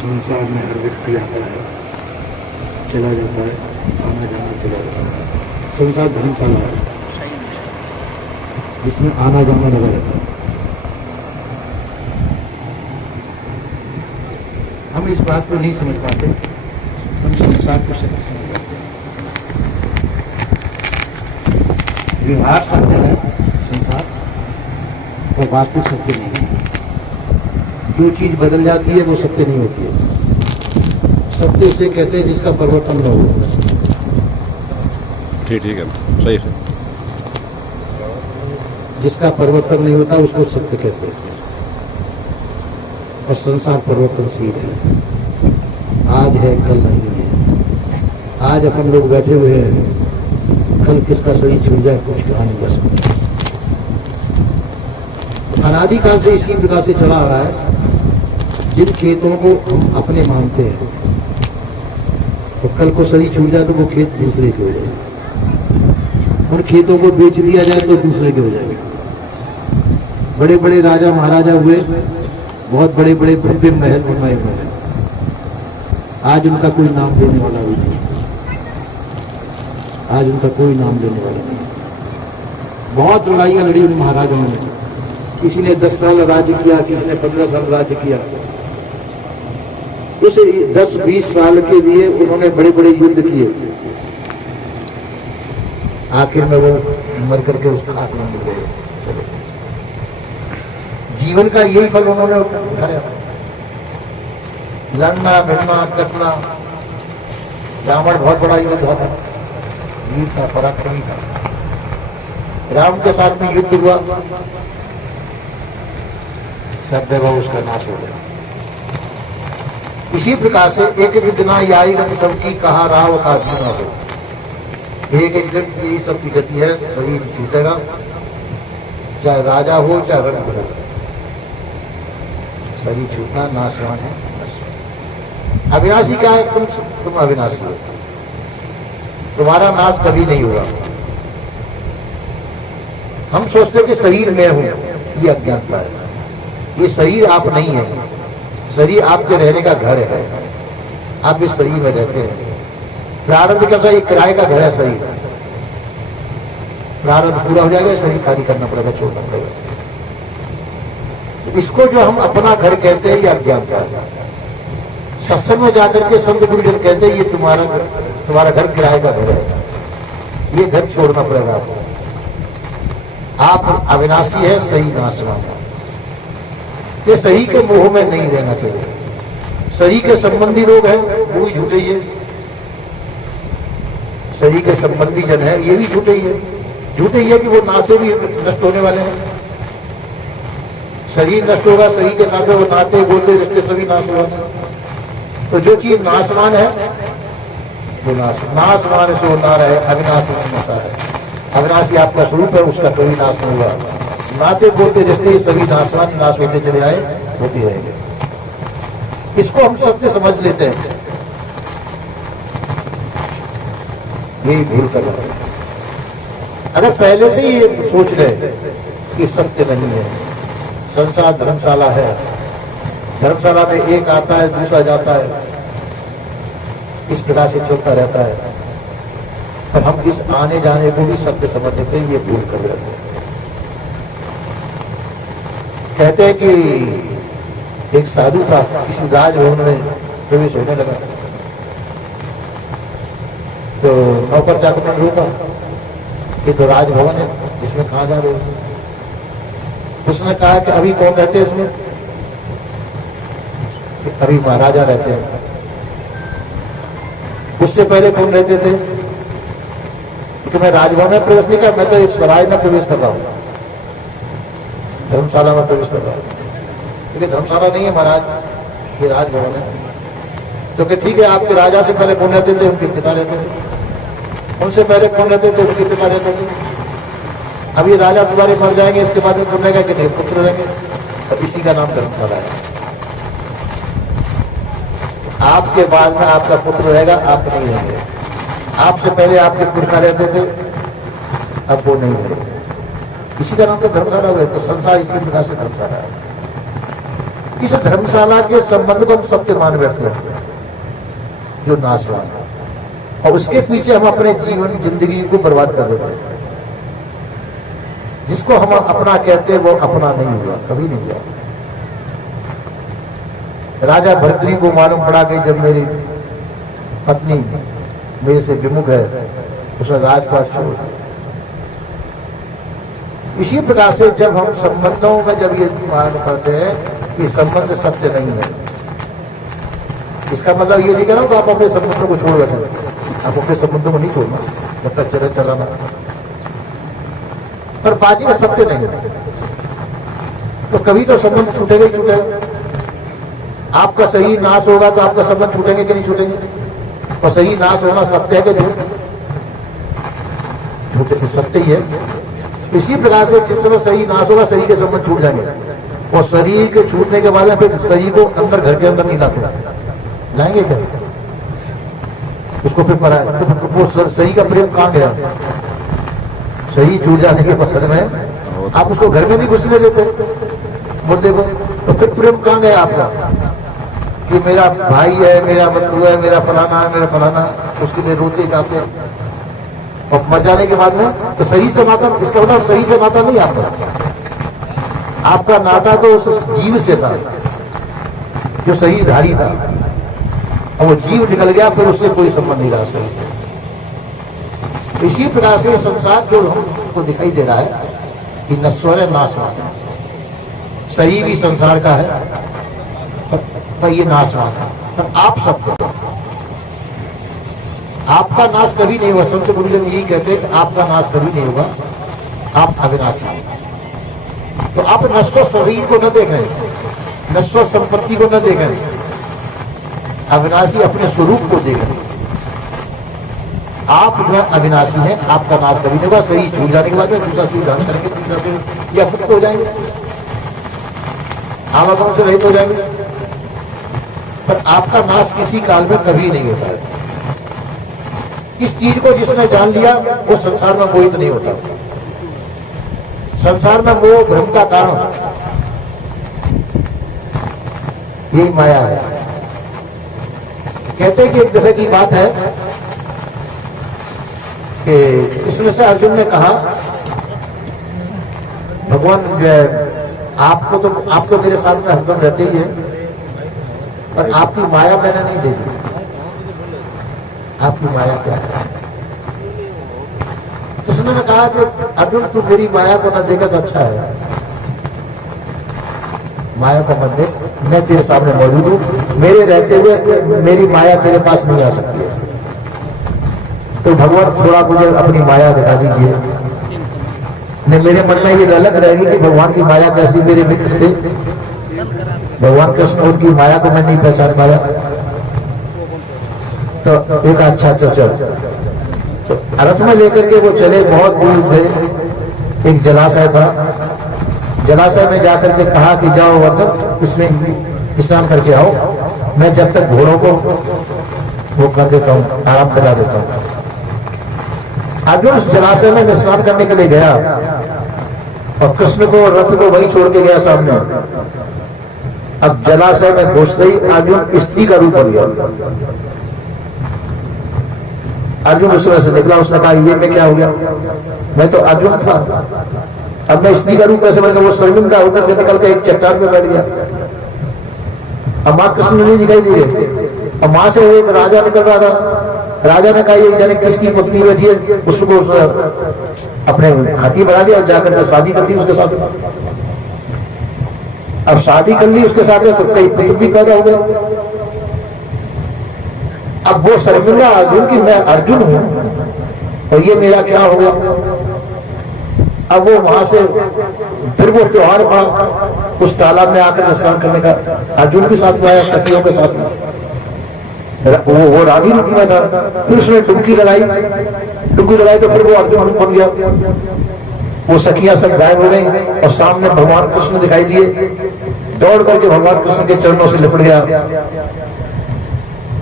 संसार में हर व्यक्ति आता है, चला जाता है, आना जाना चला जाता है। संसार धर्मशाला है जिसमें आना जाना लगा रहता है। हम इस बात को नहीं समझ पाते, हम संसार को समझ पाते। व्यवहार सत्य है संसार, और वास्तविक सत्य नहीं है। जो चीज बदल जाती है वो सत्य नहीं होती है। सत्य उसे कहते हैं जिसका परिवर्तन न हो। ठीक है, सही है। जिसका परिवर्तन नहीं होता उसको सत्य कहते हैं। और संसार परिवर्तनशील है, आज है कल नहीं है। आज अपन लोग बैठे हुए हैं, कल किसका शरीर छूट जाए कुछ कहा नहीं जा सकता। अनादिकाल से इसी प्रकार से चला आ रहा है। जिन खेतों को हम अपने मानते हैं, तो कल को शरीर छूट जाए तो वो खेत दूसरे के हो जाए, और खेतों को बेच दिया जाए तो दूसरे के हो जाएंगे। बड़े बड़े राजा महाराजा हुए, बहुत बड़े बड़े भव्य महल बनवाए हुए हैं, आज उनका कोई नाम लेने वाला भी नहीं। आज उनका कोई नाम लेने वाला नहीं। बहुत लड़ाइयां लड़ी उन महाराजाओं ने। किसी ने 10 साल राज्य किया, किसी ने 15 साल राज्य किया। उस 10-20 साल के लिए उन्होंने बड़े बड़े युद्ध किए। आखिर में वो मर करके उसका आत्मा मिल गए। जीवन का यही फल उन्होंने उठाया, लड़ना भिड़ना कटना। रावण बहुत बड़ा योद्धा था, वीर था, पराक्रमी था। राम के साथ में युद्ध हुआ, सब जगह उसका नाश हो गया। इसी प्रकार से एक विद्ना याई गति सबकी कहा राव का न हो। एक दिन यही सबकी गति है, शरीर छूटेगा, चाहे राजा हो चाहे रण हो। शरीर छूटना नाशवान है। अविनाशी क्या है? तुम अविनाशी हो, तुम्हारा नाश कभी नहीं होगा। हम सोचते हो कि शरीर मैं हूं, ये अज्ञानता है। ये शरीर आप नहीं है, शरीर आपके रहने का घर है। आप इस शरीर में रहते हैं। प्रारब्ध कैसा? ये किराए का घर है शरीर। प्रारब्ध पूरा हो जाएगा, शरीर खाली करना पड़ेगा, छोड़ना पड़ेगा। इसको जो हम अपना घर कहते हैं, ये अज्ञानता है। सत्संग में जाकर के संत गुरुजन कहते हैं ये तुम्हारा घर किराए का घर है, ये घर छोड़ना पड़ेगा आपको। आप अविनाशी है, सही नाशवान है। ये सही के मोह में नहीं रहना चाहिए। सही के संबंधी लोग हैं वो भी झूठे ही है, सही के संबंधी जन है ये भी झूठे ही है। झूठे ही है कि वो नाते भी नष्ट होने वाले हैं। शरीर नष्ट होगा, शरीर के साथ में वो नाते बोलते रिश्ते सभी नाश होगा। तो जो चीज नाशवान है वो नाशवान से ना रहे, अविनाशी नशा है। अविनाशी आपका स्वरूप है, उसका कभी नाश नहीं हुआ। नाते बोलते रिश्ते सभी नाशवान नाश होते चले आए, होते रहेंगे। इसको हम सत्य समझ लेते हैं, यही भूल कर रहे हैं। अगर पहले से ही ये सोच रहे कि सत्य नहीं है, संसार धर्मशाला है, धर्मशाला में एक आता है दूसरा जाता है, इस प्रकार से चलता रहता है, और हम इस आने जाने को भी सत्य समझ लेते हैं, ये भूल कर रहे हैं। कहते हैं कि एक साधु था, किसी राजभवन में प्रवेश होने लगा, तो नौकर चाकर ने रोका कि तो राजभवन है, इसमें कहां जा रहे हो? उसने कहा कि अभी कौन रहते हैं इसमें? कि अभी महाराजा रहते हैं। उससे पहले कौन रहते थे? कि मैं राजभवन में प्रवेश नहीं कर, मैं तो एक सराय में प्रवेश कर रहा हूं, धर्मशाला में प्रवेश कर रहा हूं। क्योंकि धर्मशाला नहीं है महाराज, ये राजभवन है। तो कि ठीक है, आपके राजा से पहले कौन रहते थे? उनके पिता रहते थे। उनसे पहले कौन रहते थे? उनके पिता रहते थे। अब ये राजा तुम्हारे मर जाएंगे, इसके बाद में कौन रहेगा? कि नहीं, पुत्र रहेंगे। और इसी का नाम धर्मशाला है। आपके बाद में आपका पुत्र रहेगा, आप नहीं रहेंगे। आपसे पहले आपके पुरखा रहते थे, अब वो नहीं रहे। इसी का नाम तो धर्मशाला हुआ है। तो संसार इसी प्रकार से धर्मशाला है। इस धर्मशाला के संबंध को हम सत्य मान बैठते हैं जो नाशवान है, और उसके पीछे हम अपने जीवन जिंदगी को बर्बाद कर देते हैं। जिसको हम अपना कहते हैं वो अपना नहीं हुआ, कभी नहीं हुआ। राजा भर्तृहरि को मालूम पड़ा कि जब मेरी पत्नी मेरे से विमुख है, उसने राजपाट छोड़। इसी प्रकार से जब हम संबंधों में जब ये मान करते हैं कि संबंध सत्य नहीं है, इसका मतलब ये नहीं कहना कि आप अपने संबंधों को छोड़ बैठे। आप अपने संबंधों को नहीं छोड़ना, जब तक चले चलाना, पर बाजी में सत्य नहीं है तो कभी तो संबंध छूटेगा ही छूटेगा। आपका सही नाश होगा तो आपका संबंध छूटेंगे कि नहीं छूटेंगे? और सही नाश होना सत्य है कि झूठ? झूठ तो सत्य ही है। इसी प्रकार से जिस समय सही नाश होगा शरीर के संबंध छूट जाएंगे, और शरीर के छूटने के बाद फिर शरीर को अंदर घर के अंदर नहीं लाते जाएंगे क्या? उसको फिर पढ़ा तो वो सही का प्रेम कहां गया? सही छूट जाने के बाद में आप उसको घर में नहीं घुसने देते मुद्दे को, तो फिर प्रेम कहां गया आपका? कि मेरा भाई है, मेरा बंधु है, मेरा फलाना है, मेरा फलाना, उसके लिए रोते जाते हैं, और मर जाने के बाद में तो सही से नाता, इसका मतलब सही से नाता नहीं आपका। आपका नाता तो उस जीव से था जो सही धारी था, और वो जीव निकल गया, फिर उससे कोई संबंध नहीं रहा सही से। इसी प्रकार से संसार जो हमको दिखाई दे रहा है कि नश्वर है, नाशवान है। सही भी संसार का है पर ये नाशवान है, पर आप सत्य। आपका नाश कभी नहीं होगा। संत गुरुजन यही कहते हैं कि आपका नाश कभी नहीं होगा, आप अविनाशी हैं। तो आप नश्वर शरीर को न देखें, नश्वर संपत्ति को न देखें, अविनाशी अपने स्वरूप को देखें। आप जो अविनाशी हैं, आपका नाश कभी नहीं होगा। शरीर छूट जाने के बाद में दूसरा शरीर धारण करेंगे, दूसरा शरीर या मुक्त हो जाएंगे, आवागमन से रहित हो जाएंगे, पर आपका नाश किसी काल में कभी नहीं होता है। इस चीज को जिसने जान लिया वो संसार में मोहित नहीं होता। संसार में मोह भ्रम का कारण यही माया है। कहते हैं कि एक दफे की बात है कि कृष्ण से अर्जुन ने कहा, भगवान जो है आप तो मेरे साथ में हरदम रहते ही है, पर आपकी माया मैंने नहीं देखी। आपकी माया क्या है? कृष्ण ने कहा कि अर्जुन तू मेरी माया को न देखा तो अच्छा है, माया को मत देख, मैं तेरे सामने मौजूद हूं, मेरे रहते हुए मेरी माया तेरे पास नहीं आ सकती है। तो भगवान थोड़ा मुझे अपनी माया दिखा दीजिए। नहीं, मेरे मन में ये ललक रहेगी कि भगवान की माया कैसी, मेरे मित्र थे भगवान कृष्ण, उनकी माया को मैं नहीं पहचान पाया। तो एक अच्छा तो चल, तो रथ में लेकर के वो चले, बहुत दूर गए, एक जलाशय था, जलाशय में जाकर के कहा कि जाओ वर्णन इसमें स्नान करके आओ, मैं जब तक घोड़ों को वो कर देता हूं, आराम करा देता हूं। अर्जुन उस जलाशय में स्नान करने के लिए गया और कृष्ण को रथ को वहीं छोड़ के गया सामने। अब जलाशय में घुसते ही अर्जुन स्त्री का रूप हो गया। अर्जुन उसमें से निकला, उसने कहा ये मैं क्या हो गया, मैं तो अर्जुन था, अब मैं स्त्री का रूप कैसे बन गया? वो शर्मिंदा होकर के निकल के एक चट्टान पे बैठ गया। अब मां कृष्ण नहीं दिखाई दे रहे, अब मां से एक राजा निकल रहा था। राजा ने कहा ये जाने किसकी पत्नी बैठी है, उसको अपने हाथी बना दिया और जाकर के शादी कर दी उसके साथ। अब शादी कर ली उसके साथ तो कई पुत्र भी पैदा हो गए। अब वो शर्मिंदा अर्जुन की मैं अर्जुन हूं और ये मेरा क्या हो गया। अब वो वहां से फिर वो त्योहार पड़ा, उस तालाब में आकर स्नान करने का अर्जुन के साथ में आया, सखियों के साथ में, वो रानी रूप में था। फिर उसने डुबकी लगाई तो फिर वो अर्जुन बन गया। वो सखियां सब गायब हो गई और सामने भगवान कृष्ण दिखाई दिए। दौड़ करके भगवान कृष्ण के चरणों से लिपट गया।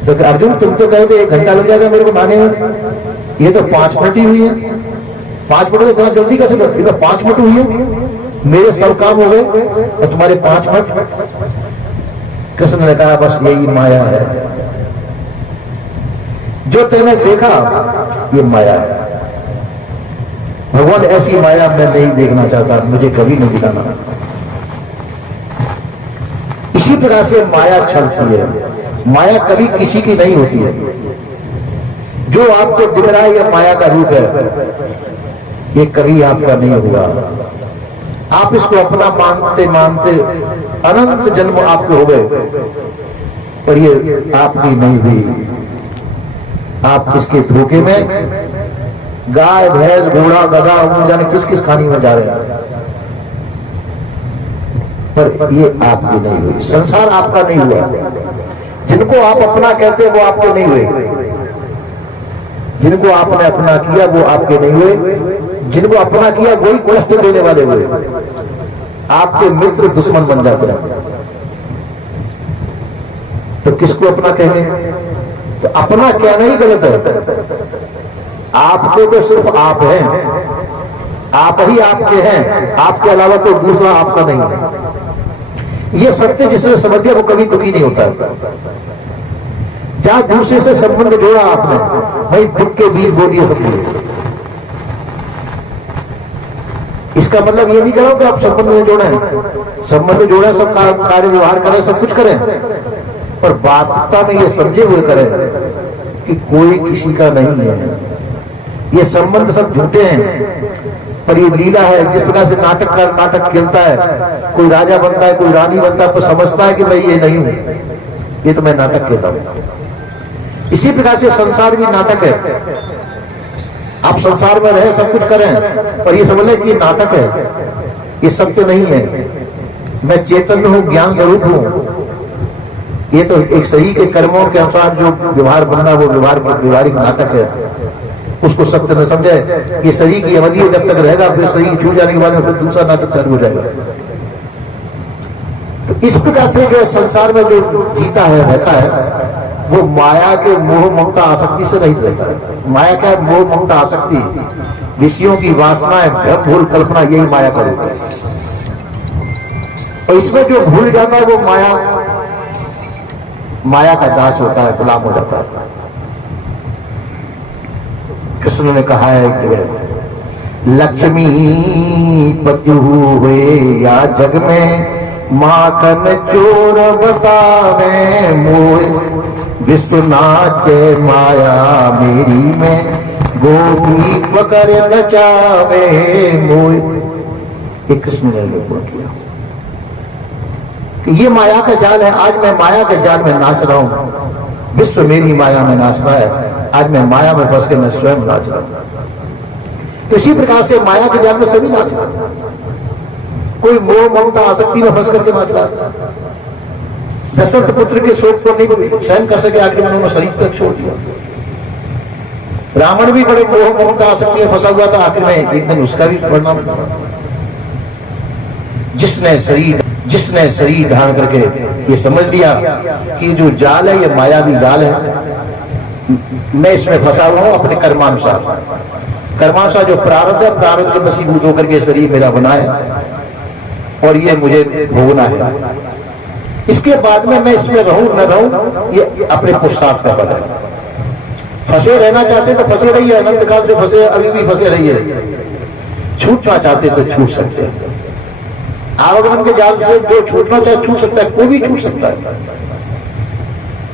तो अर्जुन तुम तो कहे थे 1 घंटा लग जाएगा मेरे को नहाने में, ये तो 5 मिनट ही हुई है। 5 मिनट में इतना जल्दी कैसे करती? 5 मिनट हुई है, मेरे सब काम हो गए और तुम्हारे 5 मिनट। कृष्ण ने कहा बस यही माया है, जो तूने देखा ये माया है। भगवान ऐसी माया मैं नहीं देखना चाहता, मुझे कभी नहीं दिखाना। इसी प्रकार से माया छलती है, माया कभी किसी की नहीं होती है। जो आपको दिख रहा है यह माया का रूप है, ये कभी आपका नहीं हुआ। आप इसको अपना मानते मानते अनंत जन्म आपके हो गए, पर ये आपकी नहीं हुई। आप किसके धोखे में गाय भैंस घोड़ा गधा ऊंट जाने किस किस खानी में जा रहे हैं, पर ये आपकी नहीं हुई। संसार आपका नहीं हुआ। जिनको आप अपना कहते हैं वो आपके नहीं हुए, जिनको आपने अपना किया वो आपके नहीं हुए, जिनको अपना किया वही कष्ट देने वाले हुए। आपके मित्र दुश्मन बन जाते हैं। तो किसको अपना कहेंगे? तो अपना कहना ही गलत है। आपको तो सिर्फ आप हैं, आप ही आपके हैं, आपके अलावा कोई दूसरा आपका नहीं है। यह सत्य जिसने समझ लिया वो कभी दुखी नहीं होता है। जहां दूसरे से संबंध जोड़ा आपने, भाई दुख के बीच बोलिए सब कुछ। इसका मतलब ये नहीं करो कि आप संबंध में जोड़े, संबंध जोड़े, सब कार्य व्यवहार करें, सब कुछ करें, पर वास्तवता में ये समझे हुए करें कि कोई किसी का नहीं है। ये संबंध सब झूठे हैं, पर ये लीला है। जिस प्रकार से नाटककार नाटक खेलता है, कोई राजा बनता है, कोई रानी बनता है, तो समझता है कि मैं ये नहीं हूं, ये तो मैं नाटक खेलता हूं। इसी प्रकार से संसार भी नाटक है। आप संसार में रहे, सब कुछ करें, पर ये समझ लें कि ये नाटक है, ये सत्य नहीं है। मैं चैतन्य हूं, ज्ञान स्वरूप हूं। ये तो एक सही के कर्मों के अनुसार जो व्यवहार बनना वो व्यवहारिक नाटक है। उसको सत्य न समझे। ये शरीर की अवधि जब तक रहेगा, फिर शरीर छूट जाने के बाद में फिर दूसरा नाटक चालू हो जाएगा। तो इस प्रकार से जो संसार में जो जीता है, रहता है, वो माया के मोह ममता आसक्ति से रहित रहता है। माया क्या है? मोह ममता आसक्ति, विषयों की वासनाएं, भ्रम भूल कल्पना, यही माया का रूप है। और इसमें जो भूल जाता है वो माया का दास होता है, गुलाम हो जाता है। कृष्ण ने कहा है कि लक्ष्मी पति हुए या जग में, माखन चोर बतावे मोह, विश्वनाथ माया मेरी में, गोपी पकड़ नचावे मोह। कृष्ण ने रिपोर्ट किया कि ये माया का जाल है। आज मैं माया के जाल में नाच रहा हूं, विश्व मेरी माया में नाच रहा है। आज मैं माया में फंस के मैं स्वयं नाच रहा हूं। तो इसी प्रकार से माया के जाल में सभी नाच रहे हैं। कोई मोह ममता आसक्ति में फंस करके नाच रहा है। दशरथ पुत्र के शोक को नहीं सहन कर सके, आखिर में उन्होंने शरीर तक छोड़ दिया। रावण भी बड़े मोह ममता आसक्ति में फंसा हुआ था, आखिर में एक दिन उसका भी परिणाम। जिसने शरीर धारण करके ये समझ लिया कि जो जाल है ये माया भी जाल है, मैं इसमें फंसा हुआ हूं अपने कर्मानुसार जो प्रारब्ध है, प्रारब्ध के वशीभूत होकर के शरीर मेरा बना है और ये मुझे भोगना है। इसके बाद में मैं इसमें रहूं न रहूं ये अपने पुरुषार्थ का पद है। फंसे रहना चाहते तो फंसे रहिए, अनंत काल से फंसे, अभी भी फंसे रहिए। छूटना चाहते तो छूट सकते हैं। आवागमन के जाल से जो छूटना चाहे छूट सकता है, कोई भी छूट सकता है।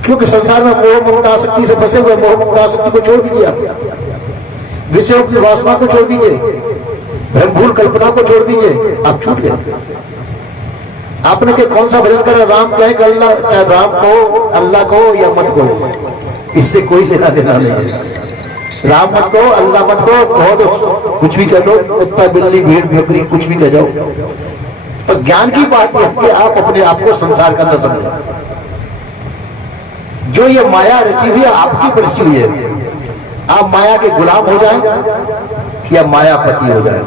क्योंकि संसार में मोह ममता आसक्ति से फंसे हुए, मोह ममता आसक्ति को छोड़ दीजिए, आप विषयों की वासना को छोड़ दीजिए, भ्रम भूल कल्पना को छोड़ दीजिए, आप छूट गए। आपने के कौन सा भजन करा? राम कहे कि अल्लाह, चाहे राम कहो, अल्लाह कहो या मत कहो, इससे कोई लेना देना नहीं है। राम मत कहो, अल्लाह मत कहो तो कुछ भी कह दो, कुत्ता बिल्ली भेड़ बकरी कुछ भी कह जाओ। पर ज्ञान की बात यह कि आप अपने आप को संसार का न समझें। जो ये माया रची हुई है आपकी परिचय हुई है। आप माया के गुलाम हो जाए या मायापति हो जाए,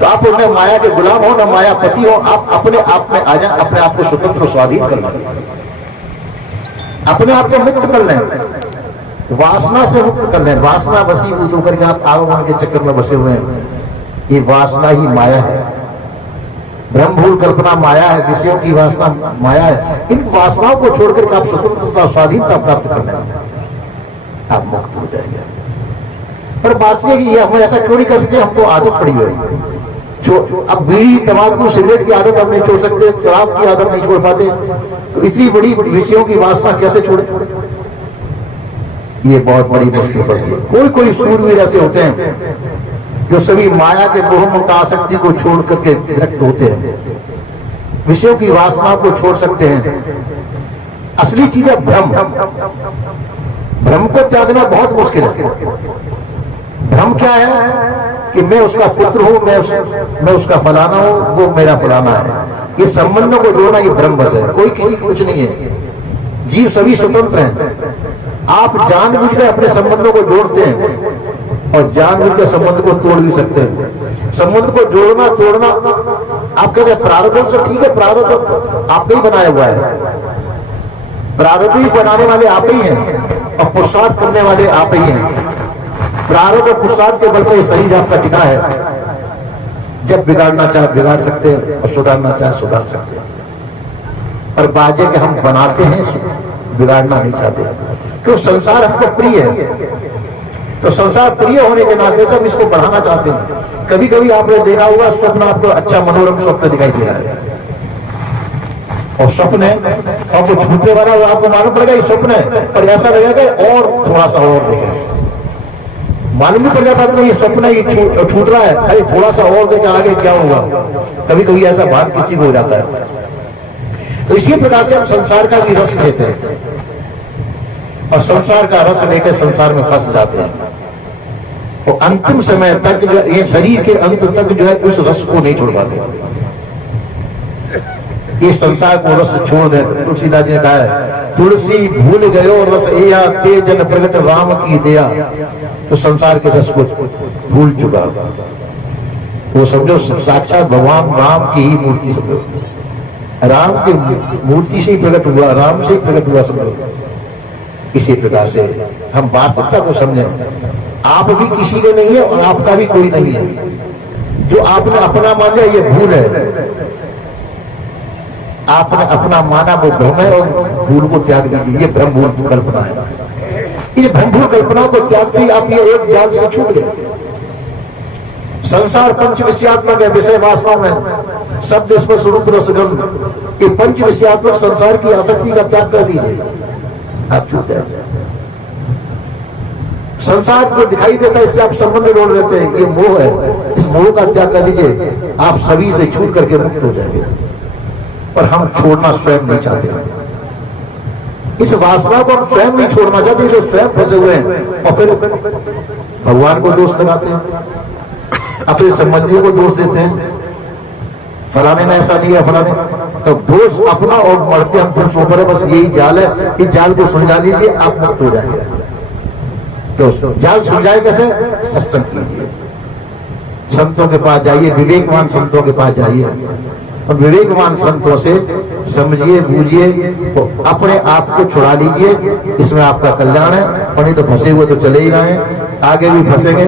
तो आप उन्हें माया के गुलाम हो ना मायापति हो, आप अपने आप में आ जाए, अपने आप को स्वतंत्र स्वाधीन कर लें, अपने आप को मुक्त कर लें, वासना से मुक्त कर लें। वासना वशीभूत होकर के आप आवागमन के चक्कर में बसे हुए हैं। ये वासना ही माया है। भ्रम भूल कल्पना माया है, विषयों की वासना माया है। इन वासनाओं को छोड़कर के आप स्वतंत्रता स्वाधीनता प्राप्त कर लेंगे, आप मुक्त हो जाएंगे। पर बात यह कि हम ऐसा क्यों नहीं कर सकते, हमको आदत पड़ी हुई है। अब बीड़ी तंबाकू सिगरेट की आदत हम नहीं छोड़ सकते, शराब की आदत नहीं छोड़ पाते, तो इतनी बड़ी विषयों की वासना कैसे छोड़े? ये बहुत बड़ी मुश्किल पड़ती है। कोई कोई सूरवीर ऐसे होते हैं जो सभी माया के मोह ममता आसक्ति को छोड़ करके विरक्त होते हैं, विषयों की वासना को छोड़ सकते हैं। असली चीज है भ्रम। भ्रम को त्यागना बहुत मुश्किल है। भ्रम क्या है कि मैं उसका पुत्र हूं, मैं उसका फलाना हूं, वो मेरा फलाना है। ये संबंधों को जोड़ना ये भ्रम बस है, कोई किसी को कुछ नहीं है। जीव सभी स्वतंत्र हैं। आप जानबूझकर अपने संबंधों को जोड़ते हैं और जानबूझकर संबंध को तोड़ भी सकते हैं। संबंध को जोड़ना तोड़ना आप कहते हैं प्रारब्ध से ठीक है, प्रारब्ध आपने ही बनाया हुआ है। प्रारब्ध ही बनाने वाले आप ही हैं और पुरुषार्थ करने वाले आप ही हैं। प्रारब्ध और पुरुषार्थ के बल पर शरीर आपका टिका है। जब बिगाड़ना चाहे बिगाड़ सकते हैं और सुधारना चाहे सुधार सकते हैं। पर बाजे के हम बनाते हैं, बिगाड़ना नहीं चाहते, क्योंकि संसार हमको प्रिय है। तो संसार प्रिय होने के नाते सब इसको बढ़ाना चाहते हैं। कभी कभी आपने देखा होगा स्वप्न आपको अच्छा मनोरम स्वप्न दिखाई दे रहा है और स्वप्न है आपको छूटने वाला वो आपको मालूम पड़ेगा ये स्वप्न है, पर ऐसा लगेगा और थोड़ा सा और देखें, मालूम नहीं पड़ जाता था ये स्वप्न है, ये छूट रहा है, अरे थोड़ा सा और देखें आगे क्या होगा। कभी कभी ऐसा भान किसी को हो जाता है। तो इसी प्रकार से हम संसार का भी रस लेते हैं और संसार का रस लेकर संसार में फंस जाते हैं और अंतिम समय तक जो ये शरीर के अंत तक जो है उस रस को नहीं छोड़ पाते। ये संसार को रस छोड़ दे। तुलसीदास जी ने कहा है, तुलसी भूल गयो रस एया, ते जन प्रगट राम की दया। तो संसार के रस को भूल चुका, वो समझो साक्षात भगवान राम की ही मूर्ति समझो, राम की मूर्ति से ही प्रकट हुआ, राम से ही प्रकट हुआ समझो। इसी प्रकार से हम वास्तविकता को समझें। आप भी किसी के नहीं है और आपका भी कोई नहीं है। जो आपने अपना मान लिया ये भूल है। आपने अपना माना वो भ्रम है और भूल को त्याग दीजिए, ये भ्रम भूल कल्पना है। ये भ्रम भूल कल्पनाओं को त्यागते आप ये एक जाल से छूट गए। संसार पंच विषयात्मक है, विषय वासना में शब्द स्पर्श रूप रसगंध, ये पंच विषयात्मक संसार की आसक्ति का त्याग कर दीजिए, आप छूट गए। संसार को दिखाई देता है, इससे आप संबंध जोड़ लेते हैं, ये मोह है। इस मोह का त्याग कर दीजिए, आप सभी से छूट करके मुक्त हो जाएंगे। पर हम छोड़ना स्वयं नहीं चाहते। इस वासना को हम स्वयं नहीं छोड़ना चाहते, जो स्वयं फंसे हुए हैं और फिर भगवान को दोष लगाते हैं, अपने संबंधियों को दोष देते हैं, फलाने ने ऐसा नहीं है फलाने। तो दोष अपना और मरते हम फिर सो पर, बस यही जाल है। इस जाल को सुलझा लीजिए, आप मुक्त हो जाएंगे। तो जाल सुलझाए कैसे? सत्संग कीजिए, संतों के पास जाइए, विवेकवान संतों के पास जाइए और विवेकवान संतों से समझिए, बूझिए, तो अपने आप को छुड़ा लीजिए। इसमें आपका कल्याण है। और नहीं तो फंसे हुए तो चले ही रहे, आगे भी फंसेंगे।